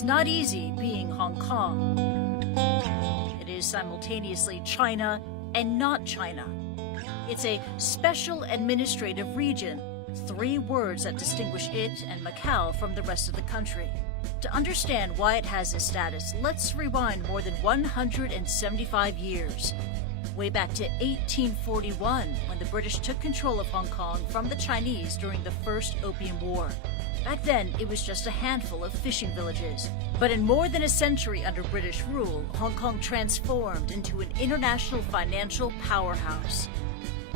It's not easy being Hong Kong. It is simultaneously China and not China. It's a special administrative region, 3 words that distinguish it and Macau from the rest of the country. To understand why it has this status, let's rewind more than 175 years. Way back to 1841, when the British took control of Hong Kong from the Chinese during the First Opium War. Back then, it was just a handful of fishing villages. But in more than a century under British rule, Hong Kong transformed into an international financial powerhouse.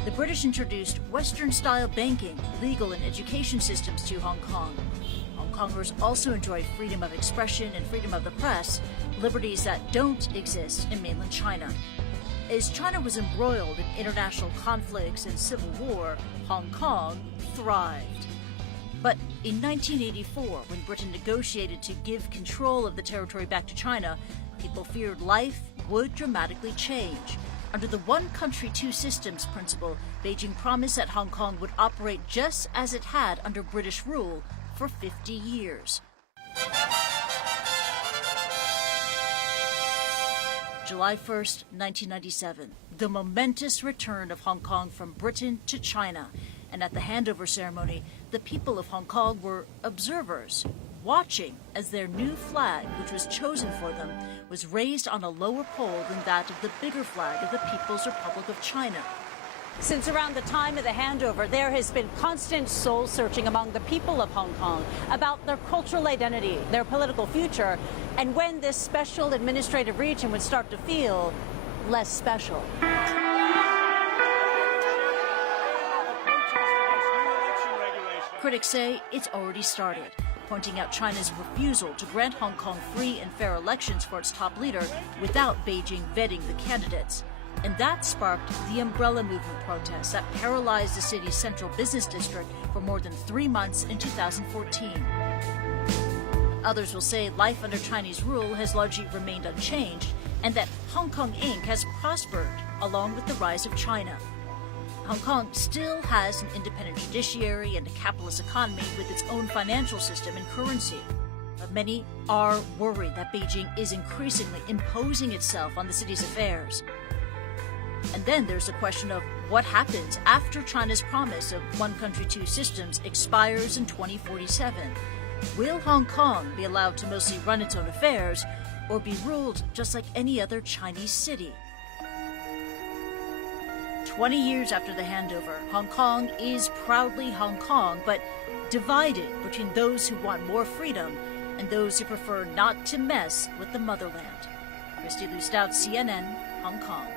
The British introduced Western-style banking, legal and education systems to Hong Kong. Hong Kongers also enjoy freedom of expression and freedom of the press, liberties that don't exist in mainland China. As China was embroiled in international conflicts and civil war, Hong Kong thrived. But in 1984, when Britain negotiated to give control of the territory back to China, people feared life would dramatically change. Under the one country, two systems principle, Beijing promised that Hong Kong would operate just as it had under British rule for 50 years. July 1st, 1997, the momentous return of Hong Kong from Britain to China. And at the handover ceremony, the people of Hong Kong were observers, watching as their new flag, which was chosen for them, was raised on a lower pole than that of the bigger flag of the People's Republic of China. Since around the time of the handover, there has been constant soul-searching among the people of Hong Kong about their cultural identity, their political future, and when this special administrative region would start to feel less special. Critics say it's already started, pointing out China's refusal to grant Hong Kong free and fair elections for its top leader without Beijing vetting the candidates. And that sparked the Umbrella Movement protests that paralyzed the city's central business district for more than 3 months in 2014. Others will say life under Chinese rule has largely remained unchanged and that Hong Kong Inc. has prospered along with the rise of China. Hong Kong still has an independent judiciary and a capitalist economy with its own financial system and currency. But many are worried that Beijing is increasingly imposing itself on the city's affairs. And then there's the question of what happens after China's promise of one country, two systems expires in 2047. Will Hong Kong be allowed to mostly run its own affairs or be ruled just like any other Chinese city? 20 years after the handover, Hong Kong is proudly Hong Kong, but divided between those who want more freedom and those who prefer not to mess with the motherland. Christy Liu Stout, CNN, Hong Kong.